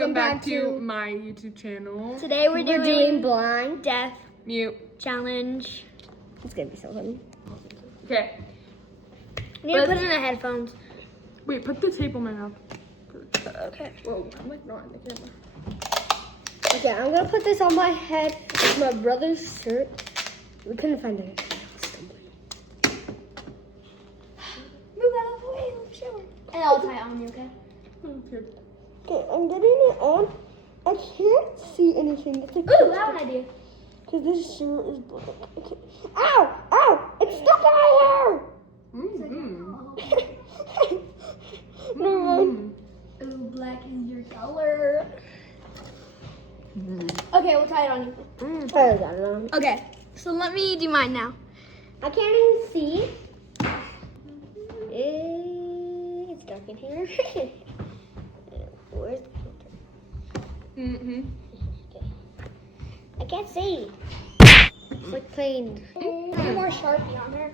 welcome back to my YouTube channel. Today we're doing blind, deaf, mute challenge. It's gonna be so funny. Okay. You need to put in the headphones. Wait, put the tape on my mouth. Okay. Whoa, I'm like not in the camera. Okay, I'm gonna put this on my head. It's my brother's shirt. We couldn't find it. Move out of the way, I'm sure. And I'll tie it on you, okay? Okay. Okay, I'm getting it on. I can't see anything. It's like Ooh, I have an idea. Because this shirt is black. Okay. Ow! Ow! It's stuck in my hair! Never mind. Ooh, black is your color. Okay, we'll tie it on you. I got it on. Okay, so let me do mine now. I can't even see. It's dark in here. Where's the filter? Mm-hmm. Okay. I can't see. It's like plain. Put more Sharpie on her.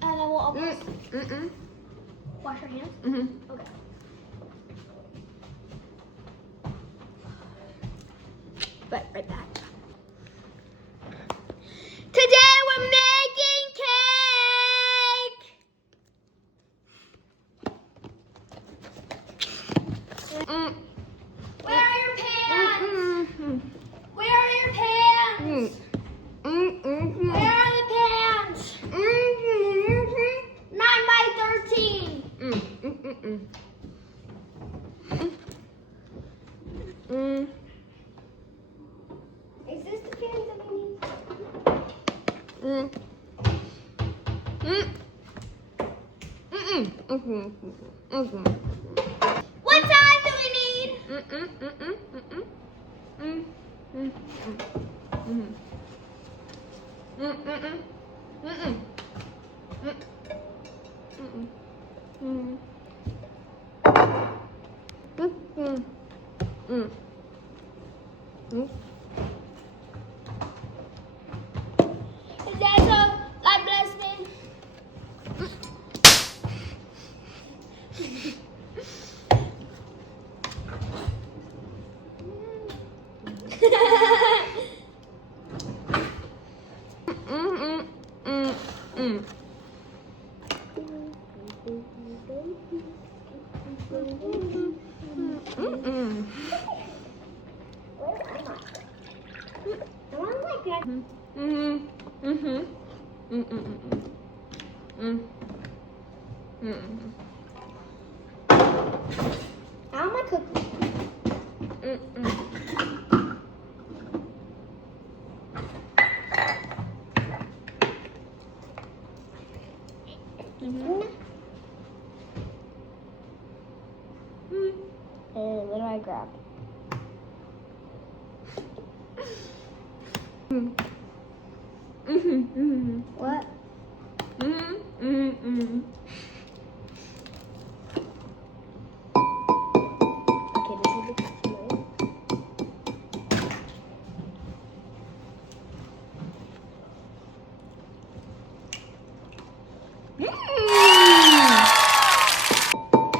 And then we'll all Mm-mm. wash our hands. Mm-hmm. Okay. Right back. Today we're making cake. Where are your pants? Where are your pants? Where are the pants? 9 by 13. Is this the pants that we need? What size do we need? Is that so? God bless me. How am I cooking? And what do I grab? What? Okay, this is the cookie. This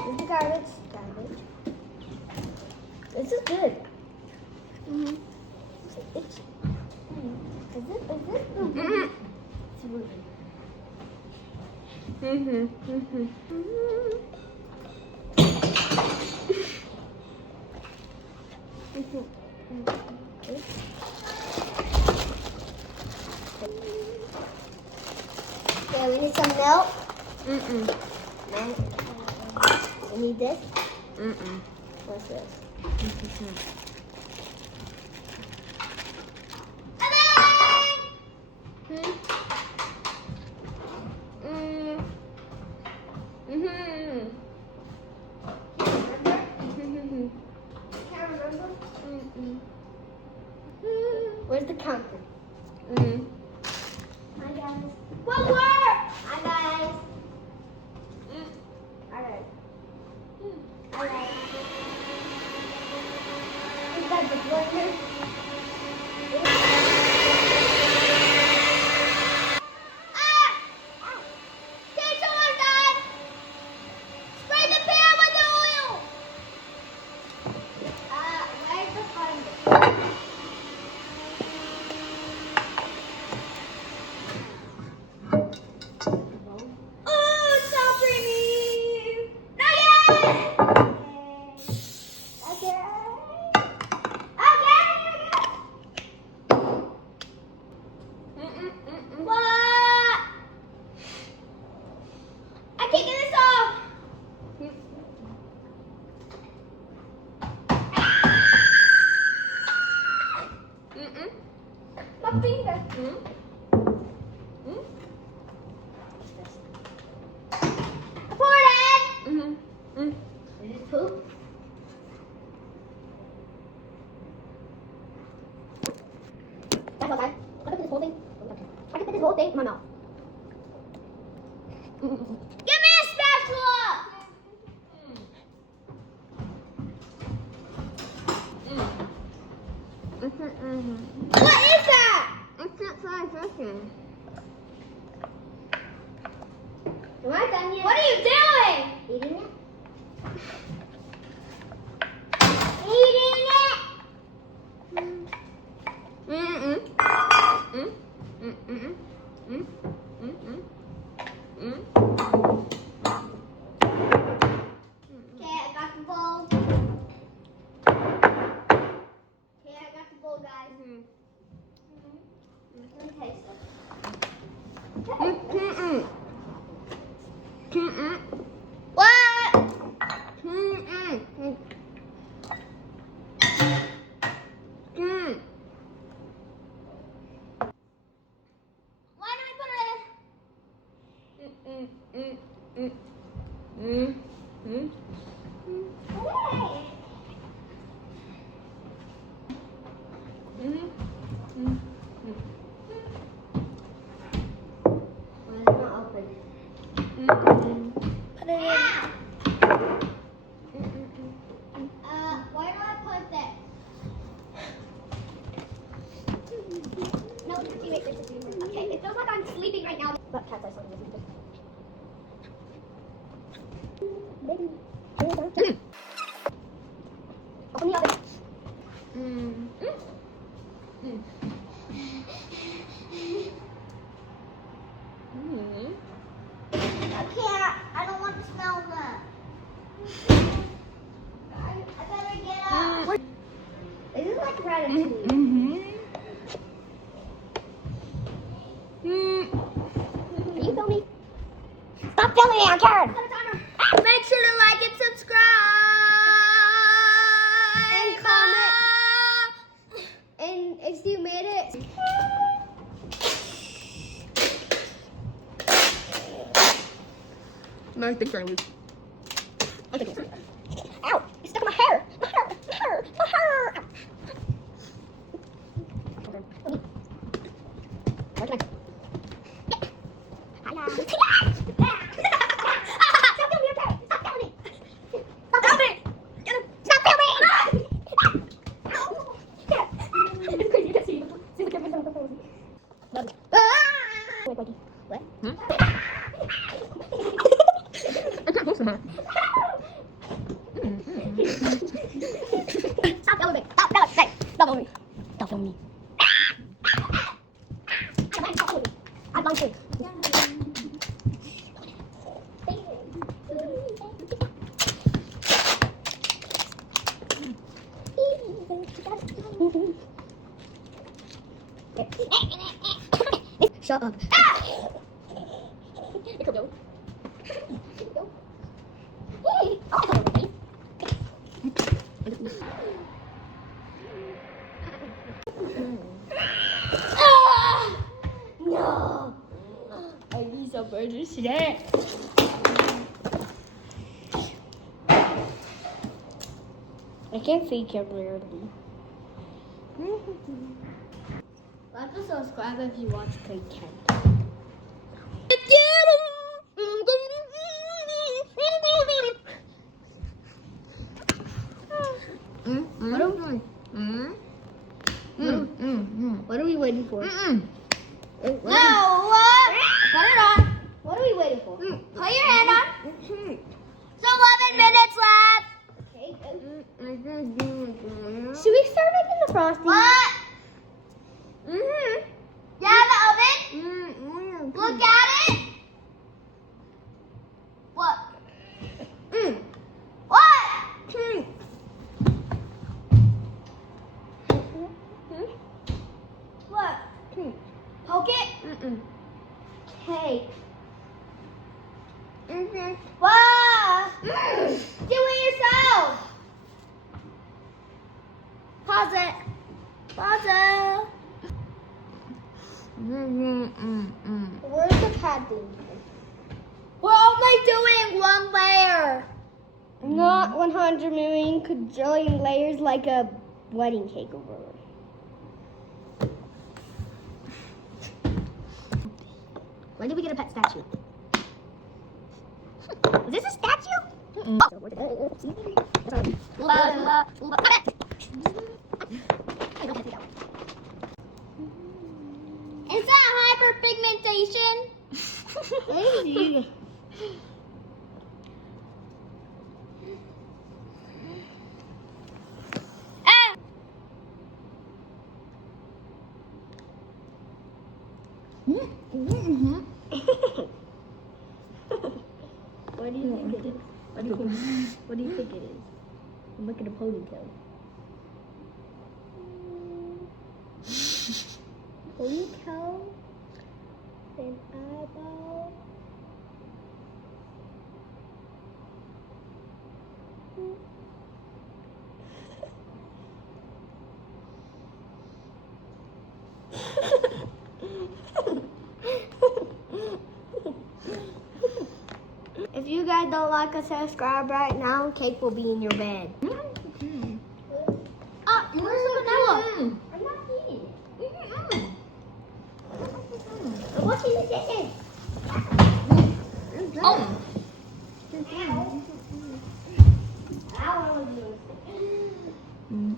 is the garbage. This is good. It's, is it? It's really Okay, we need some milk. We need this. What's this? Can't remember. Where's the counter? Hi guys. One word. Hi guys. Alright. Alright. Is that the blender? Take someone, Dad. Spray the pan with the oil. Oh, it's so creamy. Not yet. Okay. What? I can't get this off. My finger. I poured it. Is this poop? That's okay. I can put this whole thing. I can put this whole thing in my mouth. Give me a spatula. What is that? Am I done yet? What are you doing? Eating it? Eating it. Okay, I got the bowl. Okay, I got the bowl, guys. Let me taste it. What? Why do we put it? Well, it's not open. Put it in. Where do I put this? No, you wait, there's a few more. Okay, it feels like I'm sleeping right now. But cats are sleeping. Baby, open the oven. I can't. I don't want to smell that. I better get up. This is like ratatouille. Can you film me? Stop filming me, I'm Karen. Make sure to like and subscribe. And comment. And if you made it. No, I think I lose. I think it's ow! It's stuck in my hair! My hair! My hair! My hair! Where can I? Hiya! Stop filming me, okay? Stop filming me! Stop filming! Stop filming! It's crazy, you can see the camera on the phone. Wait, Mikey. What? I can't close to her. Stop filming me! Stop filming me! Stop filming me! Stop filming me! I'm blind too. Shut up. No. I need some burgers today. I can't see clearly. Like and subscribe if you watch content. What are we waiting for? No, what? Put it on. What are we waiting for? Put your hand on. It's 11 minutes left. Should we start with frosty. What? Mm-hmm. Yeah, the oven? Mm-hmm. Look at it. What? Mm. What? Mm. What? Mm. Poke it? Mm-mm. Cake. Mm-hmm. Wow. Do it yourself. Pause it. Pause it. Mm-hmm. Where's the padding? We're only doing one layer. Not 100 million quadrillion layers like a wedding cake over. When did we get a pet statue? Is this a statue? Mm-mm. Is that hyperpigmentation? Maybe. Ah. Mm-hmm. What do you think it is? What do you think it is? And look at a ponytail. Ponytail. An eyeball. If you guys don't like us, subscribe right now. Cake will be in your bed. Oh, where's the vanilla? Mm. I'm not eating it. What's in the dishes? Oh. Mm.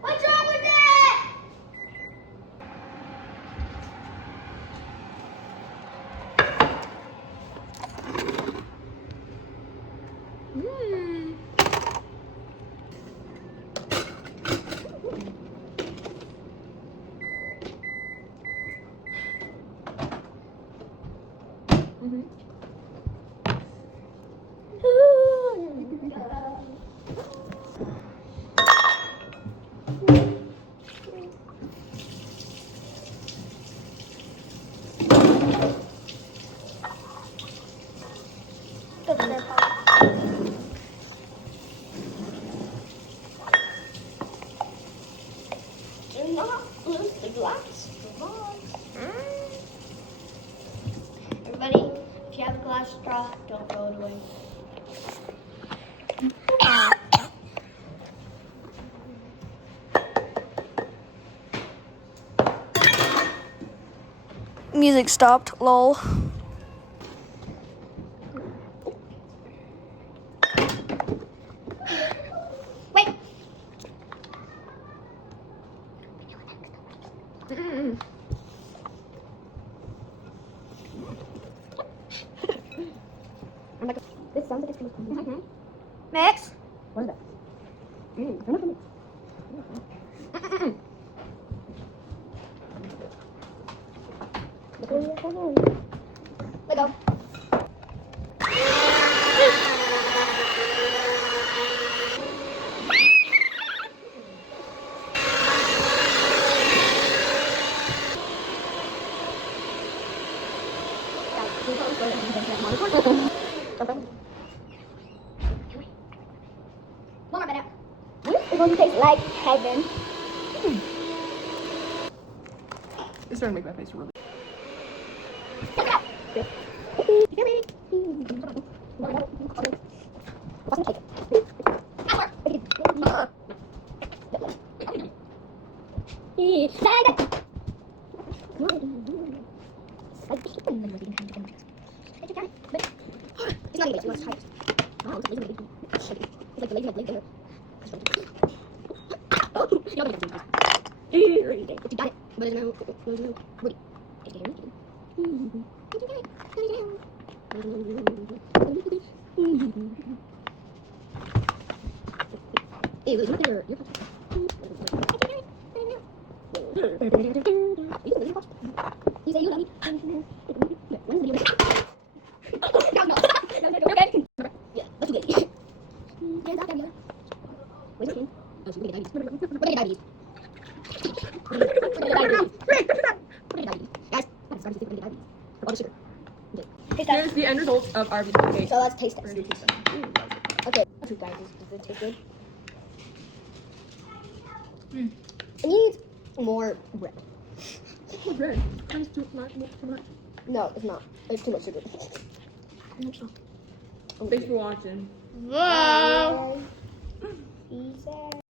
What's wrong with that? Mm. Mhm. Do not lose the glass straw. Everybody, if you have a glass straw, don't throw it away. Music stopped, lol. Wait. Mm-mm. This sounds like it's coming. Mhm. Max? What is that? Mm. Mm-mm. Let go. One more minute. It's going to taste like heaven. It's starting to make my face really. It's not even big, let's try it. Oh, it's like lazy. It's like the lazy like later. Oh, you know what You got it. But there's no. Wait. Hey, look at your You say you love me. When's the video? No. Okay. Yeah, that's okay. Hands up, Gabriella. Where's your hand? Oh, she's gonna get diabetes. We're gonna get diabetes. We're gonna get diabetes. Guys, we're gonna get diabetes. All the sugar. Okay. Here's the end result of our beautiful cake. So let's taste We're it. gonna do taste test. Okay. Guys, does it taste good? It needs more bread. Bread. That's too much. No, it's not. It's too much sugar. Thanks for watching. Bye. Peace out.